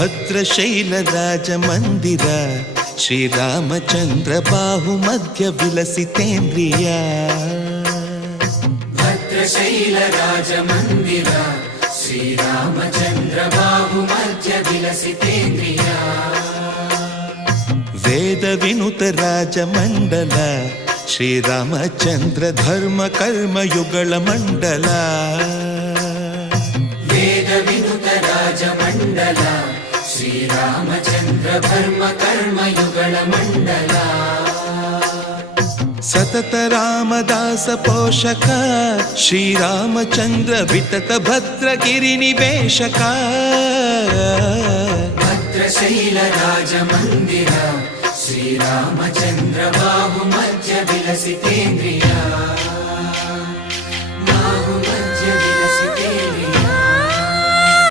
ಭದ್ರಶೈಲ ರಾಜ ಮಂದಿರ ಶ್ರೀರಾಮಚಂದ್ರ ಬಾಹು ಮಧ್ಯ ವಿಲಸಿತೇಂದ್ರಿಯ ಭದ್ರಶೈಲ ರಾಜ ಮಂದಿರ ಶ್ರೀರಾಮಚಂದ್ರ ಬಾಹು ಮಧ್ಯ ವಿಲಸಿತೇಂದ್ರಿಯ ವೇದ ವಿನುತ ರಾಜ ಮಂಡಲ ಶ್ರೀರಾಮಚಂದ್ರ ಧರ್ಮ ಕರ್ಮ ಯುಗಳ ಮಂಡಲ ವೇದ ವಿನುತ ರಾಜ ಮಂಡಲ ಶ್ರೀರಾಮಚಂದ್ರ ಧರ್ಮ ಕರ್ಮ ಯುಗಳ ಮಂಡಲ ಸತತ ರಾಮದಾಸ ಪೋಷಕ ಶ್ರೀರಾಮಚಂದ್ರ ವಿತತ ಭದ್ರಗಿರಿ ನಿವೇಶಕ ಭದ್ರಶೈಲ ರಾಜ ಮಂದಿರ ಶ್ರೀರಾಮಚಂದ್ರ ಬಾಹು ಮಧ್ಯ ವಿಲಸಿತೇಂದ್ರಿಯ